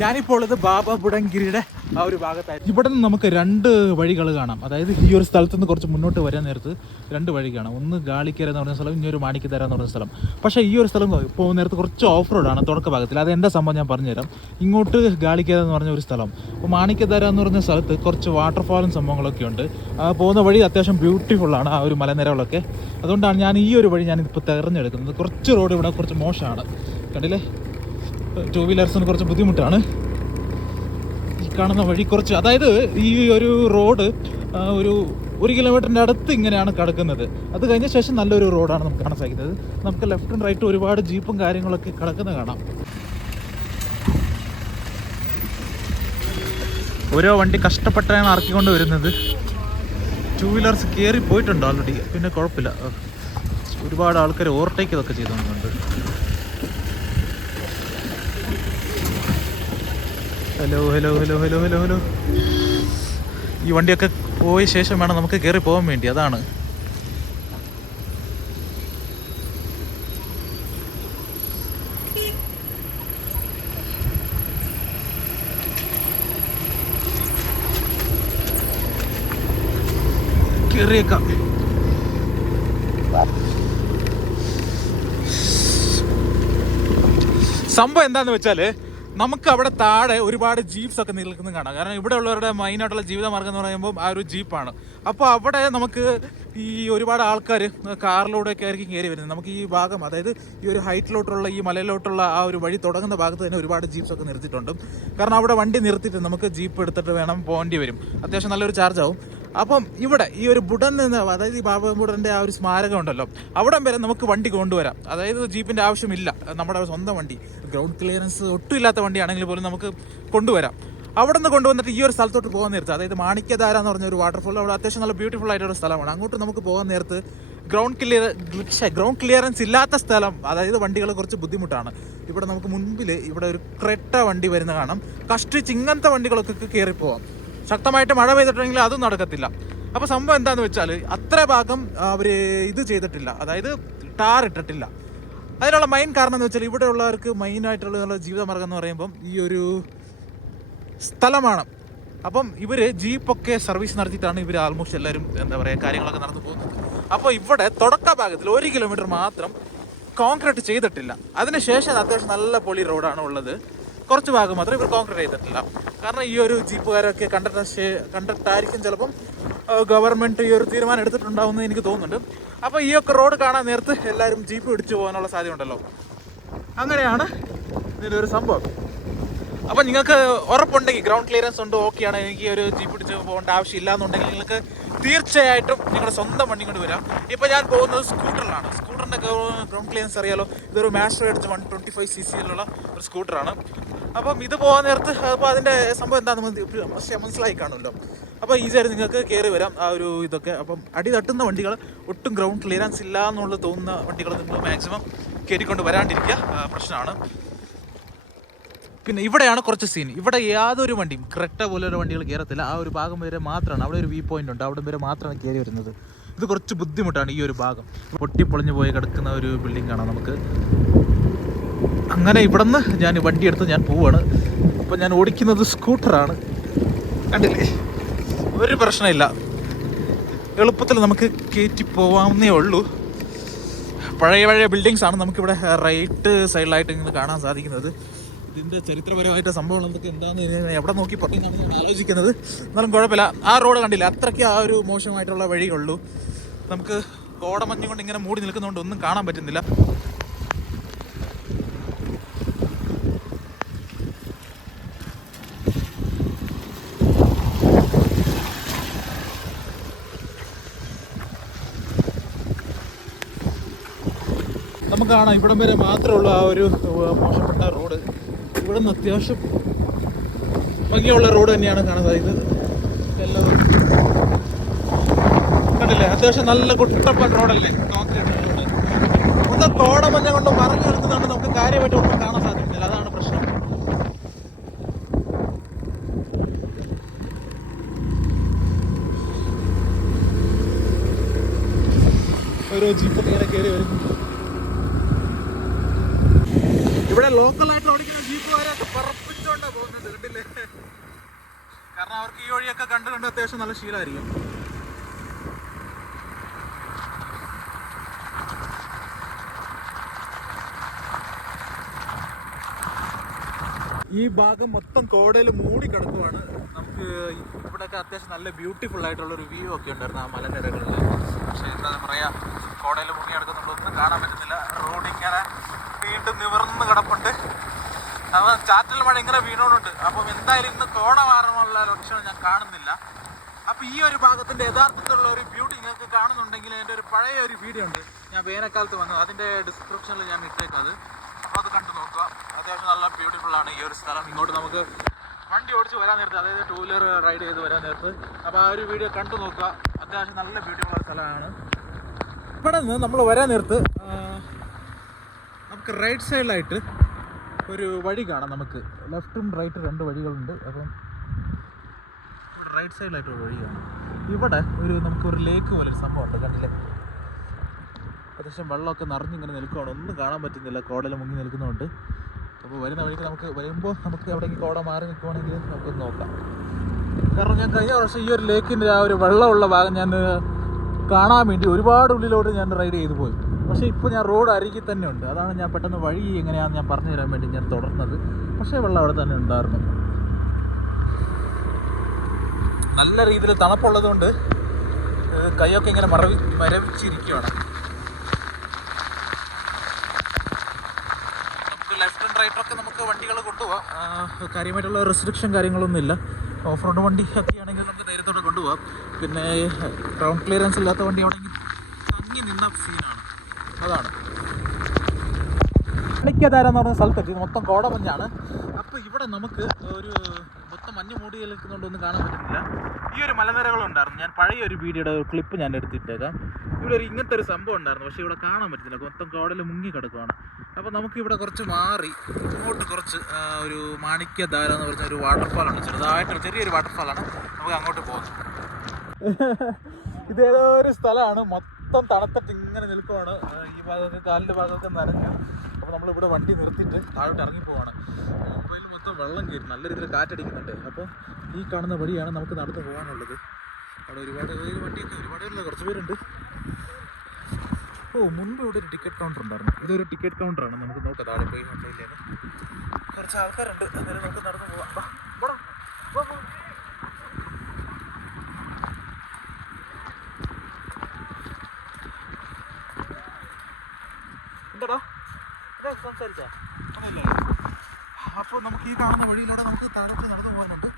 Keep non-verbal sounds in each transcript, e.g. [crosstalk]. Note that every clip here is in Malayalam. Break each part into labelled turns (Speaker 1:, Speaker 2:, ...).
Speaker 1: ഞാനിപ്പോൾ ഉള്ളത് ബാബ ബുടങ്കിരിയുടെ ആ ഒരു ഭാഗത്തായിരുന്നു
Speaker 2: ഇവിടെ നിന്ന് നമുക്ക് രണ്ട് വഴികൾ കാണാം. അതായത് ഈ ഒരു സ്ഥലത്ത് നിന്ന് കുറച്ച് മുന്നോട്ട് വരാൻ നേരത്ത് രണ്ട് വഴി കാണാം ഒന്ന് ഗാളിക്കര എന്ന് പറഞ്ഞ സ്ഥലം ഇനിയൊരു മാണിക്കതര എന്ന് പറഞ്ഞ സ്ഥലം. പക്ഷേ ഈ ഒരു സ്ഥലം പോകുന്ന നേരത്ത് കുറച്ച് ഓഫ് റോഡാണ് തുടക്ക ഭാഗത്തിൽ. അത് എന്റെ സംഭവം ഞാൻ പറഞ്ഞുതരാം. ഇങ്ങോട്ട് ഗാളിക്കര എന്ന് പറഞ്ഞ ഒരു സ്ഥലം. അപ്പോൾ മാണിക്കതര എന്ന് പറഞ്ഞ സ്ഥലത്ത് കുറച്ച് വാട്ടർഫാളും സംഭവങ്ങളൊക്കെ ഉണ്ട്. പോകുന്ന വഴി അത്യാവശ്യം ബ്യൂട്ടിഫുള്ളാണ് ആ ഒരു മലനിരകളൊക്കെ. അതുകൊണ്ടാണ് ഞാൻ ഈ ഒരു വഴി ഞാൻ തിരഞ്ഞെടുക്കുന്നത്. കുറച്ച് റോഡ് ഇവിടെ കുറച്ച് മോശമാണ്. കണ്ടില്ലേ? ടൂ വീലേഴ്സിന് കുറച്ച് ബുദ്ധിമുട്ടാണ്. ഈ കാണുന്ന വഴി കുറച്ച് അതായത് ഈ ഒരു റോഡ് ഒരു ഒരു കിലോമീറ്ററിന്റെ അടുത്ത് ഇങ്ങനെയാണ് കിടക്കുന്നത്. അത് കഴിഞ്ഞ ശേഷം നല്ലൊരു റോഡാണ് നമുക്ക് കാണാൻ സാധിക്കുന്നത്. നമുക്ക് ലെഫ്റ്റും റൈറ്റും ഒരുപാട് ജീപ്പും കാര്യങ്ങളൊക്കെ കിടക്കുന്നത് കാണാം. ഓരോ വണ്ടി കഷ്ടപ്പെട്ടാണ് ഇറക്കിക്കൊണ്ട് വരുന്നത്. ടു വീലേഴ്സ് കയറി പോയിട്ടുണ്ട് ഓൾറെഡി പിന്നെ കുഴപ്പമില്ല. ഒരുപാട് ആൾക്കാർ ഓവർടേക്ക് ഇതൊക്കെ ചെയ്തുകൊണ്ടുണ്ട് hello hello hello hello hello hello ഈ വണ്ടിയൊക്കെ പോയ ശേഷം വേണം നമുക്ക് കയറി പോകാൻ വേണ്ടി അതാണ്. കയറിയേക്കാം സംഭവം എന്താന്ന് വെച്ചാൽ നമുക്ക് അവിടെ താഴെ ഒരുപാട് ജീപ്സ് ഒക്കെ നിൽക്കുന്നത് കാണാം. കാരണം ഇവിടെ ഉള്ളവരുടെ മെയിനായിട്ടുള്ള ജീവിതമാർഗം എന്ന് പറയുമ്പോൾ ആ ഒരു ജീപ്പാണ് അപ്പോൾ അവിടെ നമുക്ക് ഈ ഒരുപാട് ആൾക്കാർ കാറിലൂടെ ഒക്കെ ആയിരിക്കും കയറി വരുന്നത്. നമുക്ക് ഈ ഭാഗം അതായത് ഈ ഒരു ഹൈറ്റിലോട്ടുള്ള ഈ മലയിലോട്ടുള്ള ആ ഒരു വഴി തുടങ്ങുന്ന ഭാഗത്ത് തന്നെ ഒരുപാട് ജീപ്സ് ഒക്കെ നിർത്തിയിട്ടുണ്ട്. കാരണം അവിടെ വണ്ടി നിർത്തിയിട്ട് നമുക്ക് ജീപ്പ് എടുത്തിട്ട് വേണം പോകേണ്ടി വരും. അത്യാവശ്യം നല്ലൊരു ചാർജ് ആവും. അപ്പം ഇവിടെ ഈ ഒരു ബുഡൻ എന്ന് അതായത് ഈ ബാബ ബുഡന്റെ ആ ഒരു സ്മാരകം ഉണ്ടല്ലോ അവിടെ വരെ നമുക്ക് വണ്ടി കൊണ്ടുവരാം. അതായത് ജീപ്പിന്റെ ആവശ്യമില്ല. നമ്മുടെ സ്വന്തം വണ്ടി. ഗ്രൗണ്ട് ക്ലിയറൻസ് ഒട്ടും ഇല്ലാത്ത വണ്ടിയാണെങ്കിൽ പോലും നമുക്ക് കൊണ്ടുവരാം. അവിടെ നിന്ന് കൊണ്ടുവന്നിട്ട് ഈ ഒരു സ്ഥലത്തോട്ട് പോകാൻ നേരത്ത് അതായത് മാണിക്യധാര എന്ന് പറഞ്ഞ ഒരു വാട്ടർഫോൾ അവിടെ അത്യാവശ്യം നല്ല ബ്യൂട്ടിഫുൾ ആയിട്ടൊരു സ്ഥലമാണ്. അങ്ങോട്ട് നമുക്ക് പോകാൻ നേരത്ത് ഗ്രൗണ്ട് ക്ലിയർ ഗ്രൗണ്ട് ക്ലിയറൻസ് ഇല്ലാത്ത സ്ഥലം അതായത് വണ്ടികൾ കുറച്ച് ബുദ്ധിമുട്ടാണ്. ഇവിടെ നമുക്ക് മുൻപിൽ ഇവിടെ ഒരു ക്രെട്ട വണ്ടി വരുന്ന കാണാം. കഷ്ടിച്ച് ഇങ്ങനത്തെ വണ്ടികളൊക്കെ കയറി പോവാം ശക്തമായിട്ട് മഴ പെയ്തിട്ടുണ്ടെങ്കിൽ അതും നടക്കത്തില്ല. അപ്പോൾ സംഭവം എന്താണെന്ന് വെച്ചാൽ അത്ര ഭാഗം അവർ ഇത് ചെയ്തിട്ടില്ല. അതായത് ടാർ ഇട്ടിട്ടില്ല. അതിനുള്ള മെയിൻ കാരണം എന്ന് വെച്ചാൽ ഇവിടെ ഉള്ളവർക്ക് മെയിൻ ആയിട്ടുള്ള ജീവിതമാർഗം എന്ന് പറയുമ്പം ഈ ഒരു സ്ഥലമാണ്. അപ്പം ഇവർ ജീപ്പൊക്കെ സർവീസ് നടത്തിയിട്ടാണ് ഇവർ ആൾമോസ്റ്റ് എല്ലാവരും എന്താ പറയുക കാര്യങ്ങളൊക്കെ നടന്നു പോകുന്നത്. അപ്പോൾ ഇവിടെ തുടക്ക ഭാഗത്തിൽ ഒരു കിലോമീറ്റർ മാത്രം കോൺക്രീറ്റ് ചെയ്തിട്ടില്ല. അതിനുശേഷം അത്യാവശ്യം നല്ല പൊളി റോഡാണ് ഉള്ളത്. കുറച്ച് ഭാഗം മാത്രം ഇവർ കോൺക്രീറ്റ് ചെയ്തിട്ടില്ല. കാരണം ഈ ഒരു ജീപ്പുകാരൊക്കെ കണ്ടിട്ട് ശേ- കണ്ടിട്ടായിരിക്കും ചിലപ്പം ഗവൺമെന്റ് ഈ ഒരു തീരുമാനം എടുത്തിട്ടുണ്ടാവുമെന്ന് എനിക്ക് തോന്നുന്നുണ്ട്. അപ്പോൾ ഈ ഒക്കെ റോഡ് കാണാൻ നേരത്ത് എല്ലാവരും ജീപ്പ് പിടിച്ചു പോകാനുള്ള സാധ്യത ഉണ്ടല്ലോ അങ്ങനെയാണ് ഇതിലൊരു സംഭവം. അപ്പം നിങ്ങൾക്ക് ഉറപ്പുണ്ടെങ്കിൽ ഗ്രൗണ്ട് ക്ലിയറൻസ് ഉണ്ട് ഓക്കെയാണ് എനിക്ക് ഒരു ജീപ്പ് പിടിച്ച് പോകേണ്ട ആവശ്യമില്ല എന്നുണ്ടെങ്കിൽ നിങ്ങൾക്ക് തീർച്ചയായിട്ടും നിങ്ങളുടെ സ്വന്തം വണ്ടി കൊണ്ട് വരാം. ഇപ്പോൾ ഞാൻ പോകുന്നത് സ്കൂട്ടറിലാണ്. സ്കൂട്ടറിന്റെ ഗ്രൗണ്ട് ക്ലിയറൻസ് അറിയാലോ? ഇതൊരു മാസ്റ്റർ അടിച്ച് വൺ ട്വന്റി ഫൈവ് സി സിയിലുള്ള ഒരു സ്കൂട്ടറാണ്. അപ്പം ഇത് പോകാൻ നേരത്ത് അപ്പോൾ അതിന്റെ സംഭവം എന്താണെന്ന് മനസ്സി- മനസ്സി- മനസ്സിലായി കാണുമല്ലോ. അപ്പോൾ ഈസിയായിട്ട് നിങ്ങൾക്ക് കയറി വരാം ആ ഒരു ഇതൊക്കെ. അപ്പം അടി തട്ടുന്ന വണ്ടികൾ ഒട്ടും ഗ്രൗണ്ട് ക്ലിയറൻസ് ഇല്ല എന്നുള്ളത് തോന്നുന്ന വണ്ടികൾ നിങ്ങൾ മാക്സിമം കയറിക്കൊണ്ട് വരാണ്ടിരിക്കുക. പ്രശ്നമാണ്. പിന്നെ ഇവിടെയാണ് കുറച്ച് സീൻ ഇവിടെ യാതൊരു വണ്ടിയും ക്രെക്ട പോലെ ഒരു വണ്ടികൾ കയറത്തില്ല ആ ഒരു ഭാഗം വരെ മാത്രമാണ് അവിടെ ഒരു വ്യൂ പോയിന്റ് ഉണ്ട്. അവിടെ വരെ മാത്രമാണ് കയറി വരുന്നത്. ഇത് കുറച്ച് ബുദ്ധിമുട്ടാണ് ഈ ഒരു ഭാഗം. പൊട്ടിപ്പൊളിഞ്ഞു പോയി കിടക്കുന്ന ഒരു ബിൽഡിംഗ് കാണാം നമുക്ക്. അങ്ങനെ ഇവിടെ നിന്ന് ഞാൻ വണ്ടി എടുത്ത് ഞാൻ പോവാണ്. അപ്പം ഞാൻ ഓടിക്കുന്നത് സ്കൂട്ടറാണ് കണ്ടില്ലേ? ഒരു പ്രശ്നമില്ല. എളുപ്പത്തിൽ നമുക്ക് കയറ്റി പോവാവുന്നേ ഉള്ളൂ. പഴയ പഴയ ബിൽഡിങ്സ് ആണ് നമുക്കിവിടെ റൈറ്റ് സൈഡിലായിട്ട് ഇങ്ങനെ കാണാൻ സാധിക്കുന്നത്. ഇതിന്റെ ചരിത്രപരമായിട്ട് സംഭവങ്ങൾ എന്തൊക്കെ എന്താണെന്ന് എവിടെ നോക്കി പൊട്ടിന്നാണ് ആലോചിക്കുന്നത്. എന്നാലും കുഴപ്പമില്ല. ആ റോഡ് കണ്ടില്ല? അത്രയ്ക്ക് ആ ഒരു മോശമായിട്ടുള്ള വഴിയുള്ളൂ. നമുക്ക് കോടമഞ്ഞ് കൊണ്ട് ഇങ്ങനെ മൂടി നിൽക്കുന്നതുകൊണ്ട് ഒന്നും കാണാൻ പറ്റുന്നില്ല. നമുക്ക് കാണാം. ഇവിടം വരെ മാത്രമുള്ള ആ ഒരു മോശപ്പെട്ട റോഡ്. ഇവിടെ നിന്ന് അത്യാവശ്യം ഭംഗിയുള്ള റോഡ് തന്നെയാണ് കാണാൻ സാധിക്കുന്നത്. കണ്ടില്ലേ? അത്യാവശ്യം നല്ല കുട്ടപ്പ റോഡല്ലേ കോൺക്രീറ്റ് റോഡ് ഒന്ന് തോടമഞ്ഞ കൊണ്ട് മറഞ്ഞു നിൽക്കുന്നതുകൊണ്ട് നമുക്ക് കാര്യമായിട്ട് ഒന്നും കാണാൻ സാധിക്കുന്നില്ല. അതാണ് പ്രശ്നം. ഓരോ ജീപ്പൊക്കെ ഇങ്ങനെ കയറി വരും. ഇവിടെ ലോക്കലായിട്ട് ഓടിക്കുന്ന ജീപ്പുകാരൊക്കെ പറപ്പിച്ചോണ്ടാ പോകുന്നത് പോകുന്നുണ്ട് കണ്ടില്ലേ അവർക്ക് ഈ വഴിയൊക്കെ കണ്ട് കണ്ട് അത്യാവശ്യം നല്ല ശീലമായിരിക്കും. ഈ ഭാഗം മൊത്തം കോടയിൽ മൂടി കിടക്കുവാണ്. നമുക്ക് ഇവിടെയൊക്കെ അത്യാവശ്യം നല്ല ബ്യൂട്ടിഫുൾ ആയിട്ടുള്ള ഒരു വ്യൂ ഒക്കെ ഉണ്ടായിരുന്നു ആ മലനിരകളിൽ പക്ഷേ എന്താ പറയാ കോടയിൽ മുങ്ങി കിടക്കുന്നുള്ളൊന്നും കാണാൻ പറ്റുന്നില്ല റോഡ് ഇങ്ങനെ വീണ്ടും നിവർന്ന് കിടപ്പുണ്ട്. അവ ചാറ്റൽ മഴ ഇങ്ങനെ വീണോണ്ടുണ്ട് അപ്പം എന്തായാലും ഇന്ന് കോട മാറാനുള്ള ലക്ഷണം ഞാൻ കാണുന്നില്ല. അപ്പം ഈ ഒരു ഭാഗത്തിന്റെ യഥാർത്ഥത്തിലുള്ള ഒരു ബ്യൂട്ടി നിങ്ങൾക്ക് കാണുന്നുണ്ടെങ്കിൽ എന്റെ ഒരു പഴയ ഒരു വീഡിയോ ഉണ്ട്. ഞാൻ വേനൽക്കാലത്ത് വന്നത്. അതിന്റെ ഡിസ്ക്രിപ്ഷനിൽ ഞാൻ ഇട്ടേക്കാം അത്. അപ്പോൾ അത് കണ്ടു നോക്കുക. അത്യാവശ്യം നല്ല ബ്യൂട്ടിഫുൾ ആണ് ഈ ഒരു സ്ഥലം. ഇങ്ങോട്ട് നമുക്ക് വണ്ടി ഓടിച്ച് വരാൻ നേരത്ത് അതായത് ടൂ വീലർ റൈഡ് ചെയ്ത് വരാൻ നേരത്ത്. അപ്പോൾ ആ ഒരു വീഡിയോ കണ്ടു നോക്കുക. അത്യാവശ്യം നല്ല ബ്യൂട്ടിഫുൾ സ്ഥലമാണ്. ഇവിടെ നിന്ന് നമ്മൾ വരാൻ നേരത്ത് നമുക്ക് റൈറ്റ് സൈഡിലായിട്ട് ഒരു വഴി കാണാം നമുക്ക്. ലെഫ്റ്റും റൈറ്റും രണ്ട് വഴികളുണ്ട്. അപ്പം റൈറ്റ് സൈഡിലായിട്ട് ഒരു വഴി കാണാം. ഇവിടെ ഒരു നമുക്കൊരു ലേക്ക് പോലെ ഒരു സംഭവം ഉണ്ട്. കണ്ടില്ലേ? അത്യാവശ്യം വെള്ളമൊക്കെ നിറഞ്ഞിങ്ങനെ നിൽക്കുകയാണ് ഒന്നും കാണാൻ പറ്റുന്നില്ല. കോടയിൽ മുങ്ങി നിൽക്കുന്നുണ്ട് അപ്പോൾ വരുന്ന വഴിക്ക് നമുക്ക് വരുമ്പോൾ നമുക്ക് എവിടെയെങ്കിലും കോട മാറി നിൽക്കുവാണെങ്കിൽ നമുക്ക് നോക്കാം. കാരണം ഞാൻ കഴിഞ്ഞ വർഷം ഈ ഒരു ലേക്കിന്റെ ആ ഒരു വെള്ളമുള്ള ഭാഗം ഞാൻ കാണാൻ വേണ്ടി ഒരുപാട് ഉള്ളിലോട്ട് ഞാൻ റൈഡ് ചെയ്തു പോയി. പക്ഷേ ഇപ്പോൾ ഞാൻ റോഡ് അരികിൽ തന്നെ ഉണ്ട്. അതാണ് ഞാൻ പെട്ടെന്ന് വഴി എങ്ങനെയാണെന്ന് ഞാൻ പറഞ്ഞു തരാൻ വേണ്ടി ഞാൻ തുടർന്നത്. പക്ഷേ വെള്ളം അവിടെ തന്നെ ഉണ്ടായിരുന്നു. നല്ല രീതിയിൽ തണുപ്പുള്ളതുകൊണ്ട് കൈയൊക്കെ ഇങ്ങനെ മറവി മരവിച്ചിരിക്കുകയാണ് ലെഫ്റ്റ് ആൻഡ് റൈറ്റൊക്കെ നമുക്ക് വണ്ടികൾ കൊണ്ടുപോകാം കാര്യമായിട്ടുള്ള റെസ്ട്രിക്ഷൻ കാര്യങ്ങളൊന്നും ഇല്ല. ഓഫ് റോഡ് വണ്ടി ഒക്കെ ആണെങ്കിൽ നമുക്ക് ധൈര്യത്തോടെ കൊണ്ടുപോകാം പിന്നെ ഗ്രൗണ്ട് ക്ലിയറൻസ് ഇല്ലാത്ത വണ്ടി ആണെങ്കിൽ അതാണ്. മണിക്കതാര എന്ന് പറഞ്ഞ സ്ഥലത്തെത്തി മൊത്തം കോടമഞ്ഞാണ്. അപ്പോൾ ഇവിടെ നമുക്ക് ഒരു മൊത്തം മഞ്ഞ് മൂടി നിൽക്കുന്നുണ്ട് ഒന്നും കാണാൻ പറ്റുന്നില്ല. ഈ ഒരു മലനിരകളുണ്ടായിരുന്നു. ഞാൻ പഴയ ഒരു വീഡിയോയുടെ ഒരു ക്ലിപ്പ് ഞാൻ എടുത്തിട്ടേക്കാം. ഇവിടെ ഒരു ഇങ്ങനത്തെ ഒരു സംഭവം ഉണ്ടായിരുന്നു. പക്ഷേ ഇവിടെ കാണാൻ പറ്റുന്നില്ല. മൊത്തം കോടയിൽ മുങ്ങി കിടക്കുവാണ്. അപ്പോൾ നമുക്ക് ഇവിടെ കുറച്ച് മാറി ഇങ്ങോട്ട് കുറച്ച് ഒരു മാണിക്യധാര എന്ന് പറഞ്ഞ ഒരു വാട്ടർഫാൾ ആണ്. ചെറുതായിട്ടൊരു ചെറിയൊരു വാട്ടർഫാൾ ആണ്. നമുക്ക് അങ്ങോട്ട് പോകുന്നത് [laughs] ഇതേതോ ഒരു സ്ഥലമാണ്. മൊത്തം തണുത്തിട്ട് ഇങ്ങനെ നിൽക്കുവാണ്. ഈ ഭാഗമൊക്കെ കാലിന്റെ ഭാഗമൊക്കെ നനഞ്ഞു അപ്പോൾ നമ്മളിവിടെ വണ്ടി നിർത്തിയിട്ട് താഴോട്ട് ഇറങ്ങി പോവാണ് മൊബൈലിൽ മൊത്തം വെള്ളം കയറി നല്ല രീതിയിൽ കാറ്റടിക്കുന്നുണ്ട്. അപ്പോൾ ഈ കാണുന്ന വഴിയാണ് നമുക്ക് നടന്നു പോകാനുള്ളത്. അവിടെ ഒരുപാട് പേര് വണ്ടിയൊക്കെ? ഒരുപാട് പേരില്ല കുറച്ച് പേരുണ്ട്. ഓ മുൻപ് ഇവിടെ ഒരു ടിക്കറ്റ് കൗണ്ടർ ഉണ്ടായിരുന്നു. ഇതൊരു ടിക്കറ്റ് കൗണ്ടറാണ് നമുക്ക് നോക്കാം. താഴെ പോയി ഹോട്ടലിലേക്ക് കുറച്ച് ആൾക്കാരുണ്ട്. അന്നേരം നമുക്ക് നടന്നു പോവാം. സംസാരിച്ചാ? അപ്പോൾ നമുക്ക് ഈ കാണുന്ന വഴിയിലൂടെ നമുക്ക് താഴോട്ട് നടന്നു പോകാനുണ്ട്.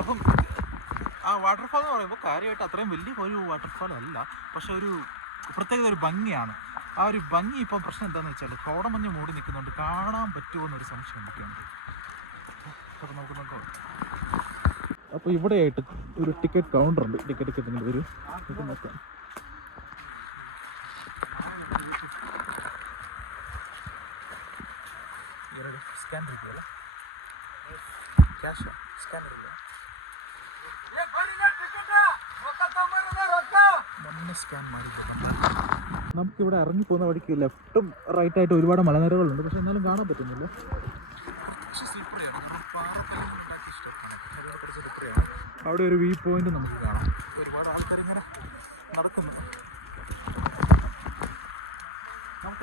Speaker 2: അപ്പം ആ വാട്ടർഫാൾ എന്ന് പറയുമ്പോൾ കാര്യമായിട്ട് അത്രയും വലിയ ഒരു വാട്ടർഫാൾ അല്ല. പക്ഷെ ഒരു പ്രത്യേകത ഒരു ഭംഗിയാണ്. ആ ഒരു ഭംഗി ഇപ്പം പ്രശ്നം എന്താണെന്ന് വെച്ചാൽ കോടമഞ്ഞ് മൂടി നിൽക്കുന്നുണ്ട് കാണാൻ പറ്റുമോ എന്നൊരു സംശയം നമുക്കുണ്ട്. അപ്പോൾ നമുക്ക് നോക്കാം അപ്പോൾ ഇവിടെയായിട്ട് ഒരു ടിക്കറ്റ് കൗണ്ടർ ഉണ്ട്. ടിക്കറ്റ് കിട്ടുന്നത് ഒരു നോക്കാം. ಸ್ಕ್ಯಾನರ್ ಇದೆಯಲ್ಲ ಕ್ಯಾಶ್ ಸ್ಕ್ಯಾನರ್ ಇಲ್ಲ ಮೊನ್ನೆ ಸ್ಕ್ಯಾನ್ ಮಾಡಿದ್ದೆ നമുക്കിവിടെ ഇറങ്ങി പോകുന്ന വഴിക്ക് ലെഫ്റ്റും റൈറ്റ് ആയിട്ട് ഒരുപാട് മലനിരകളുണ്ട് പക്ഷെ എന്നാലും കാണാൻ പറ്റുന്നില്ല പക്ഷെ സ്ലിപ്പറിയാണ് നമ്മൾ പാറക്കല്ലിൽ ഉണ്ടാക്കിയ സ്റ്റെപ്പാണ് അതിനെ കുറച്ച് സ്ലിപ്പറിയാണ് അവിടെ ഒരു വ്യൂ പോയിന്റ് നമുക്ക് കാണാം ഒരുപാട് ആൾക്കാർ ഇങ്ങനെ നടക്കുന്നു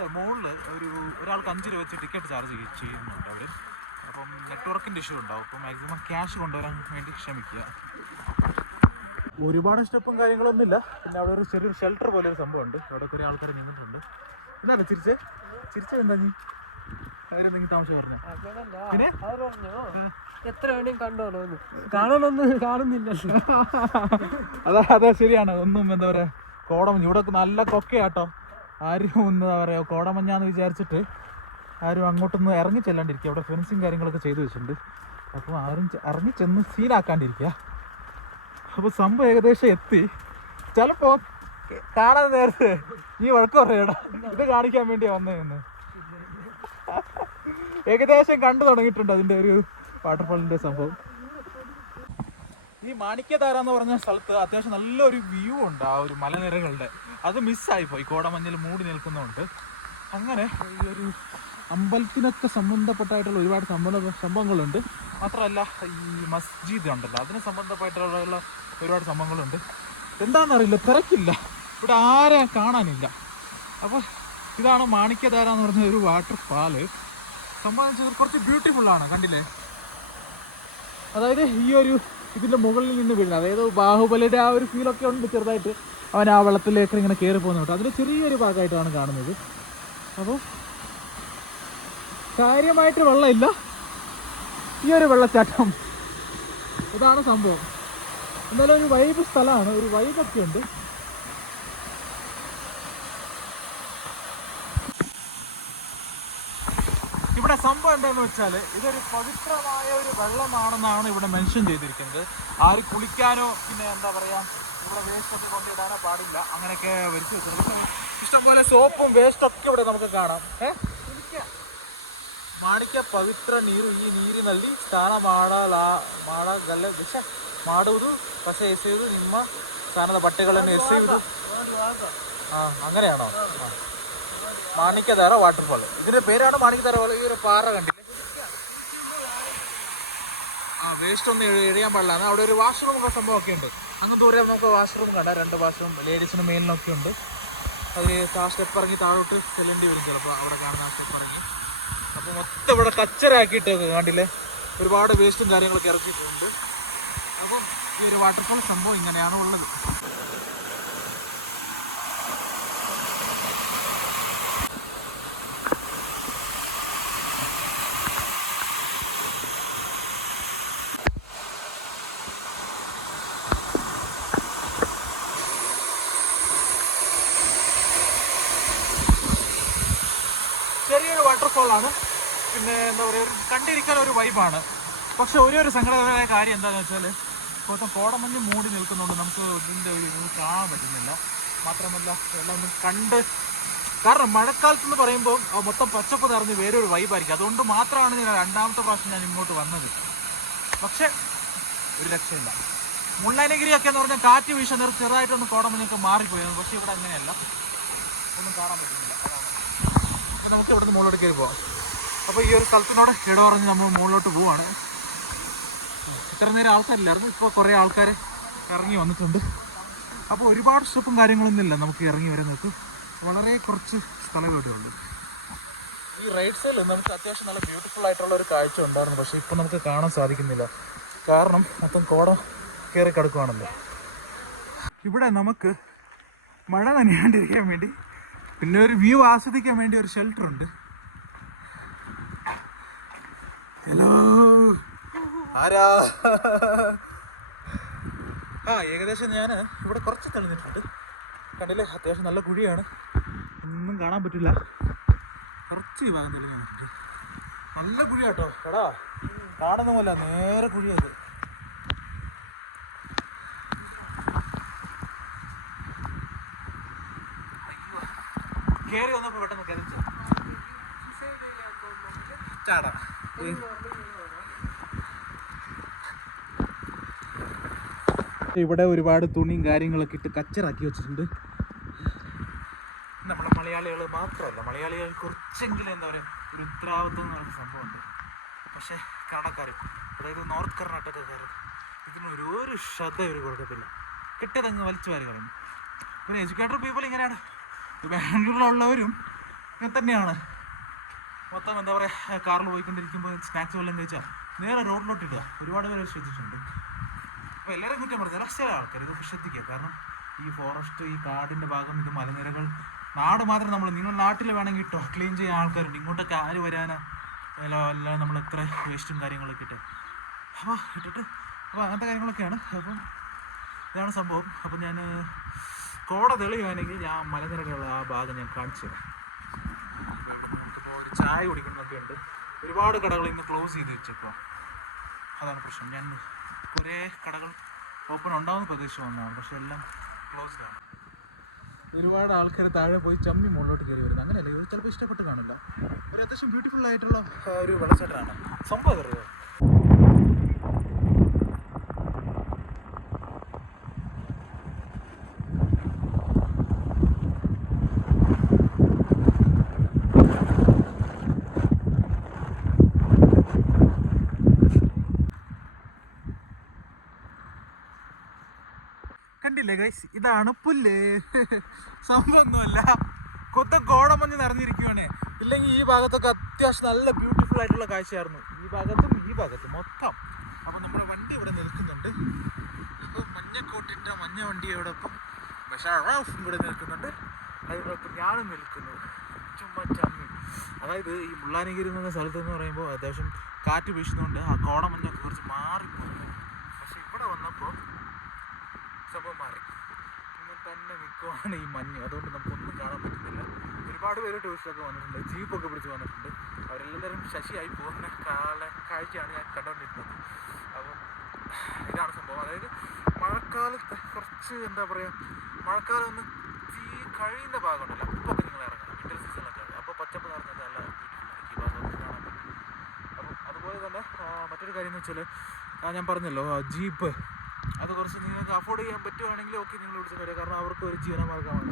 Speaker 2: നമുക്ക് മുകളിൽ ഒരു ഒരാൾക്ക് അഞ്ച് രൂപ വെച്ച് ടിക്കറ്റ് ചാർജ് ചെയ്യുന്നുണ്ട് അവിടെ. അപ്പം നെറ്റ്വർക്കിന്റെ ഇഷ്യൂ ഉണ്ടാവും. അപ്പം മാക്സിമം ക്യാഷ് കൊണ്ടുവരാൻ വേണ്ടി ക്ഷമിക്കുക ഒരുപാട് സ്റ്റെപ്പും കാര്യങ്ങളൊന്നുമില്ല പിന്നെ അവിടെ ഒരു ചെറിയൊരു ഷെൽട്ടർ പോലെ ഒരു സംഭവമുണ്ട്. അവിടെ കുറേ ആൾക്കാർ നിന്നിട്ടുണ്ട്. എന്താണ് ചിരിച്ച്. ചിരിച്ചത് എന്താ നീ? അവരെന്തെങ്കിലും അതെ പറഞ്ഞു? പിന്നെ
Speaker 3: എത്ര വേണേലും കണ്ടോളൂ കാണണമെന്ന് കാണുന്നില്ല
Speaker 2: അതാ അതാ ശരിയാണ്. ഒന്നും എന്താ പറയാ കോടമഞ്ഞ്. ഇവിടെ നല്ല കൊക്കയാട്ടോ. ആരും എന്താ പറയുക കോടമഞ്ഞാന്ന് വിചാരിച്ചിട്ട് ആരും അങ്ങോട്ടൊന്നും ഇറങ്ങി ചെല്ലാണ്ടിരിക്കുക. അവിടെ ഫെൻസിങ് കാര്യങ്ങളൊക്കെ ചെയ്തു വെച്ചിട്ടുണ്ട്. അപ്പോൾ ആരും ഇറങ്ങി ചെന്ന് സീനാക്കാണ്ടിരിക്കുക അപ്പോൾ സംഭവം ഏകദേശം എത്തി. ചിലപ്പോൾ കാണാൻ നേരത്തെ നീ വഴക്ക് പറയടാ ഇത് കാണിക്കാൻ വേണ്ടി വന്നതെന്ന് ഏകദേശം കണ്ടു തുടങ്ങിയിട്ടുണ്ട് അതിന്റെ ഒരു വാട്ടർഫാളിന്റെ സംഭവം. ഈ മാണിക്യധാര എന്ന് പറഞ്ഞ സ്ഥലത്ത് അത്യാവശ്യം നല്ലൊരു വ്യൂ ഉണ്ട് ആ ഒരു മലനിരകളുടെ. അത് മിസ്സായി പോയി. കോടമഞ്ഞിൽ മൂടി നിൽക്കുന്നുണ്ട്. അങ്ങനെ ഈ ഒരു അമ്പലത്തിനൊക്കെ സംബന്ധപ്പെട്ടായിട്ടുള്ള ഒരുപാട് സംബന്ധ സംഭവങ്ങളുണ്ട്. മാത്രമല്ല ഈ മസ്ജിദ് ഉണ്ടല്ലോ അതിന് സംബന്ധപ്പെട്ടുള്ള ഒരുപാട് സംഭവങ്ങളുണ്ട്. എന്താണെന്നറിയില്ല തിരക്കില്ല. ഇവിടെ ആരെ കാണാനില്ല. അപ്പോൾ ഇതാണ് മാണിക്യധാര എന്ന് പറഞ്ഞ ഒരു വാട്ടർ ഫാൽ സംബന്ധിച്ചത് കുറച്ച് ബ്യൂട്ടിഫുൾ ആണ് കണ്ടില്ലേ? അതായത് ഈ ഒരു ഇതിന്റെ മുകളിൽ നിന്ന് വീഴുന്നത്. അതായത് ബാഹുബലിയുടെ ആ ഒരു ഫീലൊക്കെ ഉണ്ട് ചെറുതായിട്ട്. അവൻ ആ വെള്ളത്തിലേക്ക് ഇങ്ങനെ കയറി പോകുന്നു കേട്ടോ. അതിന്റെ ചെറിയൊരു ഭാഗമായിട്ടാണ് കാണുന്നത്. അപ്പോൾ കാര്യമായിട്ട് വെള്ളമില്ല. ഈ ഒരു വെള്ളച്ചാട്ടം. ഇതാണ് സംഭവം. എന്തായാലും ഒരു വൈബ് സ്ഥലമാണ്. ഒരു വൈബൊക്കെ ഉണ്ട്. ഇവിടെ സംഭവം എന്താന്ന് വെച്ചാൽ ഇതൊരു പവിത്രമായ ഒരു വെള്ളമാണെന്നാണ് ഇവിടെ മെൻഷൻ ചെയ്തിരിക്കുന്നത്. ആര് കുളിക്കാനോ പിന്നെ എന്താ പറയാ ഇവിടെ വേസ്റ്റ് ഒക്കെ കൊണ്ടിടാനോ പാടില്ല അങ്ങനെയൊക്കെ വരുത്തി വെച്ചിട്ടുണ്ട് പക്ഷേ ഇഷ്ടംപോലെ സോപ്പും വേസ്റ്റ് ഒക്കെ ഇവിടെ നമുക്ക് കാണാം ഏ ಮಾಣಿಕ್ಯ ಪವಿತ್ರ ನೀರು ಈ ನೀರಿನಲ್ಲಿ ಸ್ನಾನ ಮಾಡಲ ಮಾಡಗಲ್ಲ ವಿಷ ಮಾಡುವುದು ಕಸ ಎಸೆಯುವುದು ನಿಮ್ಮ ಸ್ನಾನದ ಬಟ್ಟೆಗಳನ್ನು ಎಸೆಯುವುದು ആ അങ്ങനെയാണോ ആ. മാണിക്യധാര വാട്ടർഫാൾ ഇതിന്റെ പേരാണ് മാണിക്യധാര വാട്ടർ ഈ ഒരു പാറ കണ്ടില്ലേ വേസ്റ്റ് ഒന്നും എഴി- എഴിയാൻ പാടില്ല. അവിടെ ഒരു വാഷ്റൂം ഒക്കെ സംഭവമൊക്കെ ഉണ്ട്. അങ്ങ് ദൂരെ നമുക്ക് വാഷ്റൂം കണ്ട രണ്ട് വാഷ്റൂം ലേഡീസിന് മെയിലിനൊക്കെ ഉണ്ട്. അത് ആ സ്റ്റെപ്പ് ഇറങ്ങി താഴോട്ട് ചെല്ലേണ്ടി വരും ചിലപ്പോൾ അവിടെ കാണുന്ന ആ സ്റ്റെപ്പ് ഇറങ്ങി. അപ്പോൾ മൊത്തം ഇവിടെ കച്ചറാക്കിയിട്ട് കണ്ടില്ലേ? ഒരുപാട് വേസ്റ്റും കാര്യങ്ങളൊക്കെ ഇറക്കിയിട്ടുണ്ട്. അപ്പം ഈ ഒരു വാട്ടർഫോൾ സംഭവം ഇങ്ങനെയാണ് ഉള്ളത്. ചെറിയൊരു പിന്നെ എന്താ പറയുക കണ്ടിരിക്കാൻ ഒരു വൈബാണ് പക്ഷെ ഒരേ ഒരു സങ്കടകരമായ കാര്യം എന്താണെന്ന് വെച്ചാൽ മൊത്തം കോടമഞ്ഞ് മൂടി നിൽക്കുന്നുണ്ട് നമുക്ക് ഇതിന്റെ ഒരു കാണാൻ പറ്റുന്നില്ല. മാത്രമല്ല എല്ലാം ഒന്ന് കണ്ട് കാരണം മഴക്കാലത്ത് എന്ന് പറയുമ്പോൾ മൊത്തം പച്ചപ്പ് നിറഞ്ഞ് വേറെ ഒരു വൈബായിരിക്കും അതുകൊണ്ട് മാത്രമാണ് ഞാൻ രണ്ടാമത്തെ പ്രാവശ്യം ഞാൻ ഇങ്ങോട്ട് വന്നത്. പക്ഷെ ഒരു രക്ഷയില്ല. മുള്ളനഗിരിയൊക്കെ എന്ന് പറഞ്ഞാൽ കാറ്റ് വീശ നിർ ചെറുതായിട്ടൊന്ന് കോടമഞ്ഞൊക്കെ മാറിപ്പോയിരുന്നു പക്ഷേ ഇവിടെ അങ്ങനെയല്ല. ഒന്നും കാണാൻ പറ്റുന്നില്ല. അതാണ് നമുക്ക് ഇവിടെ നിന്ന് മുകളിലോട്ട് കയറി പോവാം. അപ്പോൾ ഈ ഒരു സ്ഥലത്തിനോട് ഇട പറഞ്ഞ് നമ്മൾ മുകളിലോട്ട് പോവാണ്. ഇത്ര നേരം ആൾക്കാരില്ലായിരുന്നു. ഇപ്പോൾ കുറേ ആൾക്കാർ ഇറങ്ങി വന്നിട്ടുണ്ട്. അപ്പോൾ ഒരുപാട് സ്റ്റെപ്പും കാര്യങ്ങളൊന്നും ഇല്ല. നമുക്ക് ഇറങ്ങി വരുന്നത് വളരെ കുറച്ച് സ്ഥലങ്ങളൊക്കെ ഉണ്ട് ഈ റൈറ്റ് സൈഡിൽ നമുക്ക് അത്യാവശ്യം നല്ല ബ്യൂട്ടിഫുൾ ആയിട്ടുള്ള ഒരു കാഴ്ച ഉണ്ടായിരുന്നു. പക്ഷേ ഇപ്പോൾ നമുക്ക് കാണാൻ സാധിക്കുന്നില്ല. കാരണം മൊത്തം കോടം കയറി കിടക്കുവാണല്ലോ. ഇവിടെ നമുക്ക് മഴ നനയാണ്ടിരിക്കാൻ വേണ്ടി പിന്നെ ഒരു വ്യൂ ആസ്വദിക്കാൻ വേണ്ടി ഒരു ഷെൽട്ടർ ഉണ്ട്. ഹലോ ആരാ? ആ ഏകദേശം ഞാൻ ഇവിടെ കുറച്ച് തെളിഞ്ഞിട്ടുണ്ട്. കണ്ടില്ലേ? അത്യാവശ്യം നല്ല കുഴിയാണ്. ഒന്നും കാണാൻ പറ്റില്ല. കുറച്ച് ഭാഗം തെളിഞ്ഞിട്ടുണ്ട് നല്ല കുഴിയാട്ടോ. എടാ കാണുന്ന പോലെ നേരെ കുഴിയത് കയറി വന്നപ്പോൾ പെട്ടെന്ന് കരച്ചു ചാടാ. ഇവിടെ ഒരുപാട് തുണിയും കാര്യങ്ങളൊക്കെ ഇട്ട് കച്ചറാക്കി വെച്ചിട്ടുണ്ട്. നമ്മളെ മലയാളികൾ മാത്രമല്ല മലയാളികൾ കുറച്ചെങ്കിലും എന്താ പറയുക ഒരു ഉത്തരവാദിത്വം എന്ന് പറയുന്ന സംഭവമുണ്ട്. പക്ഷേ കന്നഡക്കാർ അതായത് നോർത്ത് കർണാടകക്കാർ ഇതിനൊരു ഒരു ശ്രദ്ധ ഒരു കൊടുക്കത്തില്ല കിട്ടിയതങ്ങ് വലിച്ചു വാരി കളഞ്ഞു. പിന്നെ എഡ്യൂക്കേറ്റഡ് പീപ്പിൾ ഇങ്ങനെയാണ്. ബാംഗ്ലൂരിലുള്ളവരും ഇങ്ങനെ തന്നെയാണ്. മൊത്തം എന്താ പറയുക കാറിൽ പോയിക്കൊണ്ടിരിക്കുമ്പോൾ സ്നാക്സ് വല്ലതും കഴിച്ചാൽ നേരെ റോഡിലോട്ട് ഇടുക. ഒരുപാട് പേര് ശ്രദ്ധിച്ചിട്ടുണ്ട്. അപ്പോൾ എല്ലാവരും കുറ്റം പറഞ്ഞാൽ ചില ആൾക്കാർ ഇതൊക്കെ ശ്രദ്ധിക്കുക. കാരണം ഈ ഫോറസ്റ്റ് ഈ കാടിന്റെ ഭാഗം ഇത് മലനിരകൾ നാട് മാത്രം നമ്മൾ നിങ്ങൾ നാട്ടിൽ വേണമെങ്കിൽ ഇട്ടോ ക്ലീൻ ചെയ്യാൻ ആൾക്കാരുണ്ട്. ഇങ്ങോട്ടൊക്കെ ആര് വരാനാ? അല്ല നമ്മൾ എത്ര വേസ്റ്റും കാര്യങ്ങളൊക്കെ ഇട്ട്. അപ്പോൾ ഇട്ടിട്ട് അപ്പോൾ അങ്ങനത്തെ കാര്യങ്ങളൊക്കെയാണ്. അപ്പം ഇതാണ് സംഭവം. അപ്പം ഞാൻ കോട തെളിയുവാണെങ്കിൽ ഞാൻ മലനിരകളുള്ള ആ ഭാഗം ഞാൻ കാണിച്ചു തരാം. നമുക്കിപ്പോൾ ഒരു ചായ കുടിക്കുന്നൊക്കെ ഉണ്ട്. ഒരുപാട് കടകൾ ഇന്ന് ക്ലോസ് ചെയ്ത് വെച്ചപ്പോൾ അതാണ് പ്രശ്നം. ഞാൻ കുറേ കടകൾ ഓപ്പൺ ഉണ്ടാവുന്ന പ്രദേശം ഒന്നാണ്. പക്ഷെ എല്ലാം ക്ലോസ്ഡ് ആണ്. ഒരുപാട് ആൾക്കാർ താഴെ പോയി ചമ്മി മുകളിലോട്ട് കയറി വരുന്നത് അങ്ങനെയല്ല? ഇത് ചിലപ്പോൾ ഇഷ്ടപ്പെട്ട് കാണില്ല. ഒരു അത്യാവശ്യം ബ്യൂട്ടിഫുൾ ആയിട്ടുള്ള ഒരു വെള്ളച്ചാട്ടമാണ്. സംഭവം അറിയോ? കണ്ടില്ലേ ഗൈസ് ഇതാണ് പുല്ല്. സംഭവമൊന്നുമല്ല. കൊത്ത കോടമഞ്ഞ് നിറഞ്ഞിരിക്കുവാണേ. ഇല്ലെങ്കിൽ ഈ ഭാഗത്തൊക്കെ അത്യാവശ്യം നല്ല ബ്യൂട്ടിഫുൾ ആയിട്ടുള്ള കാഴ്ചയായിരുന്നു. ഈ ഭാഗത്തും ഈ ഭാഗത്തും മൊത്തം. അപ്പൊ നമ്മുടെ വണ്ടി ഇവിടെ നിൽക്കുന്നുണ്ട്. അപ്പൊ മഞ്ഞക്കോട്ടിട്ട മഞ്ഞ വണ്ടിയോടൊപ്പം ബഷാറാഫ് ഇവിടെ നിൽക്കുന്നുണ്ട്. അതിനോടൊപ്പം ഞാനും നിൽക്കുന്നു. ചുമ്മാ ചമ്മി. അതായത് ഈ മുള്ളാനഗിരി എന്ന സ്ഥലത്ത് എന്ന് പറയുമ്പോൾ അത്യാവശ്യം കാറ്റ് വീശുന്നുണ്ട് ആ കോടമഞ്ഞൊക്കെ കുറച്ച് മാറിപ്പോകുന്നു. പക്ഷെ ഇവിടെ വന്നപ്പോൾ സംഭവം മാറി ഇങ്ങനെ തന്നെ നിൽക്കുവാണ് ഈ മഞ്ഞ്. അതുകൊണ്ട് നമുക്കൊന്നും കാണാൻ പറ്റുന്നില്ല ഒരുപാട് പേര് ടൂറിസ്റ്റൊക്കെ വന്നിട്ടുണ്ട്. ജീപ്പൊക്കെ പിടിച്ച് വന്നിട്ടുണ്ട്. അവരെല്ലാവരും ശശിയായി പോകുന്ന കാല കാഴ്ചയാണ് ഞാൻ കണ്ടുകൊണ്ടിരുന്നത്. അപ്പം ഇതാണ് സംഭവം. അതായത് മഴക്കാലത്ത് കുറച്ച് എന്താ പറയുക മഴക്കാലം ഒന്ന് തീ കഴിയുന്ന ഭാഗമുണ്ടല്ലോ. അപ്പോൾ നിങ്ങൾ ഇറങ്ങണം. വിന്റർ സീസണിലൊക്കെ അപ്പോൾ പച്ചപ്പ് നിറഞ്ഞത് നല്ല ബ്യൂട്ടിഫുൾ ഭാഗം കാണാൻ പറ്റും. അപ്പം അതുപോലെ തന്നെ മറ്റൊരു കാര്യം എന്ന് വെച്ചാൽ ഞാൻ പറഞ്ഞല്ലോ ജീപ്പ്. കുറച്ച് നിങ്ങൾക്ക് അഫോർഡ് ചെയ്യാൻ പറ്റുവാണെങ്കിൽ ഓക്കെ നിങ്ങൾ വിളിച്ചു വരിക. കാരണം അവർക്ക് ഒരു ജീവനമാർഗമാണ്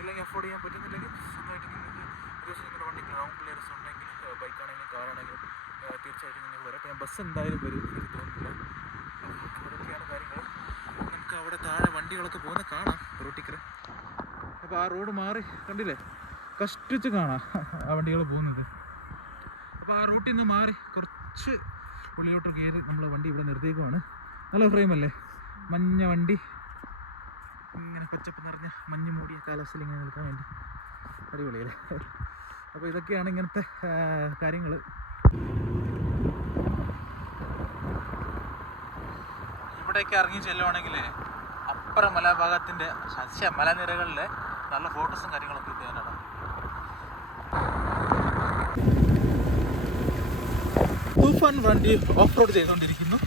Speaker 2: ഇല്ലെങ്കിൽ അഫോർഡ് ചെയ്യാൻ പറ്റുന്നില്ലെങ്കിൽ സ്വന്തമായിട്ട് നിങ്ങൾക്ക് ഒരു ദിവസം നിങ്ങളുടെ വണ്ടി ഗ്രൗണ്ട് ക്ലിയറൻസ് ഉണ്ടെങ്കിൽ ബൈക്കാണെങ്കിലും കാറാണെങ്കിലും തീർച്ചയായിട്ടും നിങ്ങൾ വരാം. ഞാൻ ബസ് എന്തായാലും വരും എനിക്ക് തോന്നുന്നില്ല. അതൊക്കെയാണ് കാര്യങ്ങൾ. നമുക്ക് അവിടെ താഴെ വണ്ടികളൊക്കെ പോകുന്ന കാണാം. റോട്ടിക്കര അപ്പോൾ ആ റോഡ് മാറി. കണ്ടില്ലേ? കഷ്ടിച്ച് കാണാം ആ വണ്ടികൾ പോകുന്നത്. അപ്പോൾ ആ റൂട്ടിൽ നിന്ന് മാറി. കുറച്ച് ഉള്ളിലോട്ട് കയറി നമ്മളെ വണ്ടി ഇവിടെ നിർത്തിയേക്കുവാണ്. നല്ല ഫ്രെയിം അല്ലേ? മഞ്ഞ വണ്ടി. ഇങ്ങനെ പച്ചപ്പ് നിറഞ്ഞ മഞ്ഞ് മൂടിയ കാലാവസ്ഥയിൽ ഇങ്ങനെ നിൽക്കാൻ വേണ്ടി. അടിപൊളിയല്ലേ? അപ്പോൾ ഇതൊക്കെയാണ് ഇങ്ങനത്തെ കാര്യങ്ങൾ ഇവിടേക്ക് ഇറങ്ങി ചെല്ലുവാണെങ്കിൽ അപ്പുറം മലഭാഗത്തിന്റെ സസ്യ മലനിരകളിലെ നല്ല ഫോട്ടോസും കാര്യങ്ങളൊക്കെ കിട്ടിയാലാണ് തൂഫാൻ വണ്ടി ഓഫ് റോഡ് ചെയ്തുകൊണ്ടിരിക്കുന്നു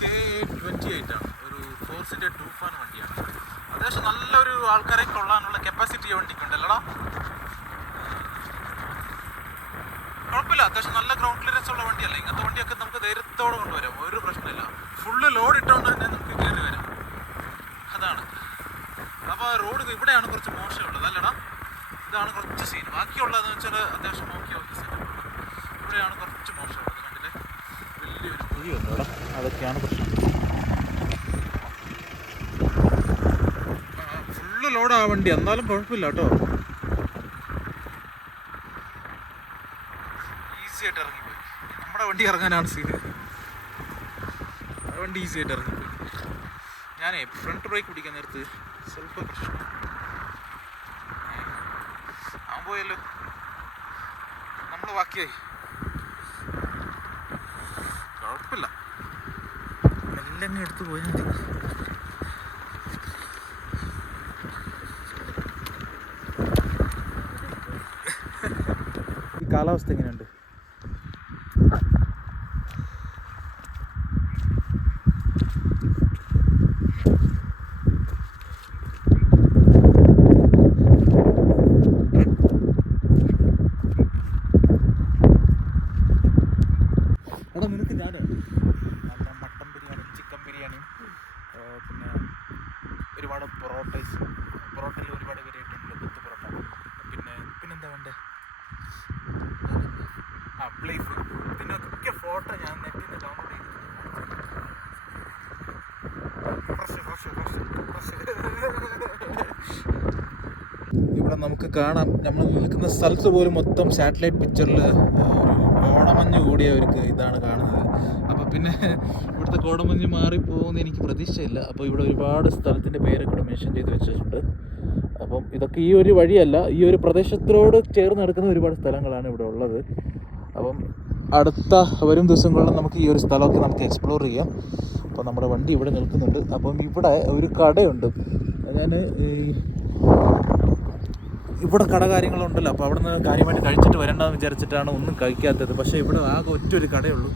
Speaker 2: കെ ട്വന്റി എയ്റ്റ് ആണ് ഒരു ഫോർസിന്റെ തൂഫാൻ വണ്ടിയാണ് അത്യാവശ്യം നല്ലൊരു ആൾക്കാരെ കൊള്ളാനുള്ള കപ്പാസിറ്റി വണ്ടിക്കുണ്ടല്ലടാ. കുഴപ്പമില്ല അത്യാവശ്യം നല്ല ഗ്രൗണ്ട് ക്ലിയറൻസ് ഉള്ള വണ്ടിയല്ല? ഇങ്ങനത്തെ വണ്ടിയൊക്കെ നമുക്ക് ധൈര്യത്തോടെ കൊണ്ടുവരാം ഒരു പ്രശ്നമില്ല. ഫുള്ള് ലോഡ് ഇട്ടുകൊണ്ട് തന്നെ നമുക്ക് കയറി വരാം. അതാണ്. അപ്പോൾ റോഡ് ഇവിടെയാണ് കുറച്ച് മോശമുള്ളത് അല്ലടാ? ഇതാണ് കുറച്ച് സീൻ ബാക്കിയുള്ളതെന്ന് വെച്ചാൽ അത്യാവശ്യം നോക്കിയ നോക്കി സെറ്റപ്പ് ഇവിടെയാണ് കുറച്ച് മോശമുള്ളത് കണ്ടില്ലേ? വലിയൊരു അതൊക്കെയാണ് പ്രശ്നം ഫുള്ള് ലോഡ് വണ്ടി എന്നാലും കുഴപ്പമില്ല കേട്ടോ. ഈസി ആയിട്ട് ഇറങ്ങിപ്പോയി. നമ്മുടെ വണ്ടി ഇറങ്ങാനാണ് സീന് വണ്ടി ഈസി ആയിട്ട് ഇറങ്ങിപ്പോയി. ഞാനേ ഫ്രണ്ട് ബ്രേക്ക് പിടിക്കാൻ നേരത്ത് സ്വല്പ പ്രശ്നം. ആ പോയല്ലോ. നമ്മൾ ബാക്കിയായി. കുഴപ്പമില്ല. എല്ലാം എടുത്ത് പോയാൽ മതി. കാലാവസ്ഥ എങ്ങനെയുണ്ട് എടാ നിനക്ക് ഞാൻ നല്ല മട്ടൻ ബിരിയാണിയും ചിക്കൻ ബിരിയാണിയും ആ, പിന്നെ ഒരുപാട് പൊറോട്ടൈസ് പൊറോട്ടയിൽ ഒരുപാട് വെറൈറ്റി ഉണ്ടല്ലോ കുത്ത് പൊറോട്ട പിന്നെ പിന്നെന്താ വേണ്ടേ ആ പ്ലേഫ് ഇതിനൊക്കെ ഫോട്ടോ ഞാൻ നെറ്റിൽ നിന്ന് ഡൗൺലോഡ് ചെയ്തു ഫ്രഷ് ഫ്രഷ് ഫ്രഷ് ഇവിടെ നമുക്ക് കാണാം. നമ്മൾ നിൽക്കുന്ന സ്ഥലത്ത് പോലും മൊത്തം സാറ്റലൈറ്റ് പിക്ചറിൽ ഒരു കോടമഞ്ഞ് കൂടിയ ഒരു ഇതാണ് കാണുന്നത്. അപ്പോൾ പിന്നെ ഇവിടുത്തെ കോടമഞ്ഞ് മാറിപ്പോകുമെന്ന് എനിക്ക് പ്രതീക്ഷയില്ല. അപ്പോൾ ഇവിടെ ഒരുപാട് സ്ഥലത്തിന്റെ പേരൊക്കെ ഇവിടെ മെൻഷൻ ചെയ്ത് വെച്ചിട്ടുണ്ട്. അപ്പം ഇതൊക്കെ ഈ ഒരു വഴിയല്ല ഈ ഒരു പ്രദേശത്തോട് ചേർന്ന് നടക്കുന്ന ഒരുപാട് സ്ഥലങ്ങളാണ് ഇവിടെ ഉള്ളത്. അപ്പം അടുത്ത വരും ദിവസങ്ങളിൽ നമുക്ക് ഈ ഒരു സ്ഥലമൊക്കെ നമുക്ക് എക്സ്പ്ലോർ ചെയ്യാം. അപ്പോൾ നമ്മുടെ വണ്ടി ഇവിടെ നിൽക്കുന്നുണ്ട്. അപ്പം ഇവിടെ ഒരു കടയുണ്ട്. ഞാൻ ഇവിടെ കട കാര്യങ്ങളുണ്ടല്ലോ അപ്പോൾ അവിടെ നിന്ന് കാര്യമായിട്ട് കഴിച്ചിട്ട് വരണ്ടെന്ന് വിചാരിച്ചിട്ടാണ് ഒന്നും കഴിക്കാത്തത്. പക്ഷേ ഇവിടെ ആകെ ഒറ്റ ഒരു കടയുള്ളൂ.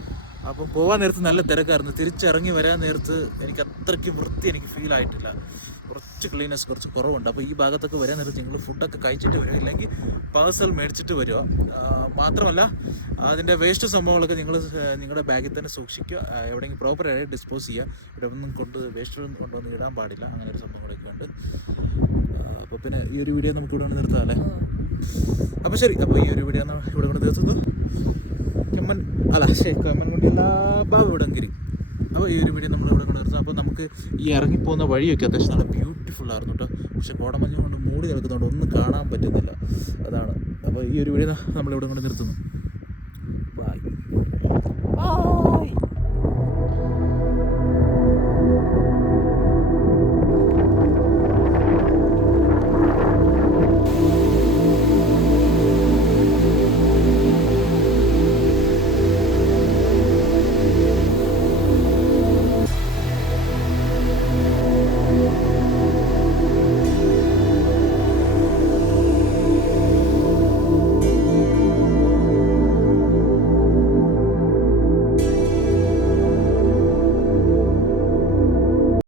Speaker 2: അപ്പോൾ പോകാൻ നേരത്ത് നല്ല തിരക്കായിരുന്നു. തിരിച്ചിറങ്ങി വരാൻ നേരത്ത് എനിക്ക് അത്രയ്ക്ക് വൃത്തി എനിക്ക് ഫീൽ ആയിട്ടില്ല. കുറച്ച് ക്ലീനസ് കുറച്ച് കുറവുണ്ട്. അപ്പോൾ ഈ ഭാഗത്തൊക്കെ വരാൻ നേരത്ത് നിങ്ങൾ ഫുഡൊക്കെ കഴിച്ചിട്ട് വരിക ഇല്ലെങ്കിൽ പാഴ്സൽ മേടിച്ചിട്ട് വരിക. മാത്രമല്ല അതിന്റെ വേസ്റ്റ് സംഭവങ്ങളൊക്കെ നിങ്ങൾ നിങ്ങളുടെ ബാഗിൽ തന്നെ സൂക്ഷിക്കുക. എവിടെയെങ്കിലും പ്രോപ്പറായിട്ട് ഡിസ്പോസ് ചെയ്യുക. ഇവിടെ ഒന്നും കൊണ്ട് വേസ്റ്റ് കൊണ്ടുവന്ന് ഇടാൻ പാടില്ല. അങ്ങനെ ഒരു സംഭവങ്ങളൊക്കെ ഉണ്ട്. അപ്പോൾ പിന്നെ ഈ ഒരു വീഡിയോ നമുക്ക് ഇവിടെ നിർത്താം അല്ലേ? അപ്പോൾ ശരി. അപ്പോൾ ഈ ഒരു വീഡിയോ ഇവിടെ കൊണ്ട് നിർത്തുന്നു. കമ്മൻ അല്ല ശരി. കമ്മൻ കൊണ്ടില്ല ബാബുടങ്കിരി അപ്പോൾ ഈ ഒരു വീഡിയോ നമ്മൾ ഇവിടെ കൊണ്ട് നിർത്തുന്നത് അപ്പോൾ നമുക്ക് ഈ ഇറങ്ങിപ്പോകുന്ന വഴിയൊക്കെ അത്യാവശ്യം നല്ല ബ്യൂട്ടിഫുൾ ആയിരുന്നു കേട്ടോ പക്ഷെ കോടമഞ്ഞ് കൊണ്ട് മൂടി നിൽക്കുന്നതുകൊണ്ട് ഒന്നും കാണാൻ പറ്റുന്നില്ല. അതാണ്. അപ്പോൾ ഈ ഒരു വീഡിയോ നമ്മളിവിടെ കൊണ്ട് നിർത്തുന്നു. Bye
Speaker 3: bye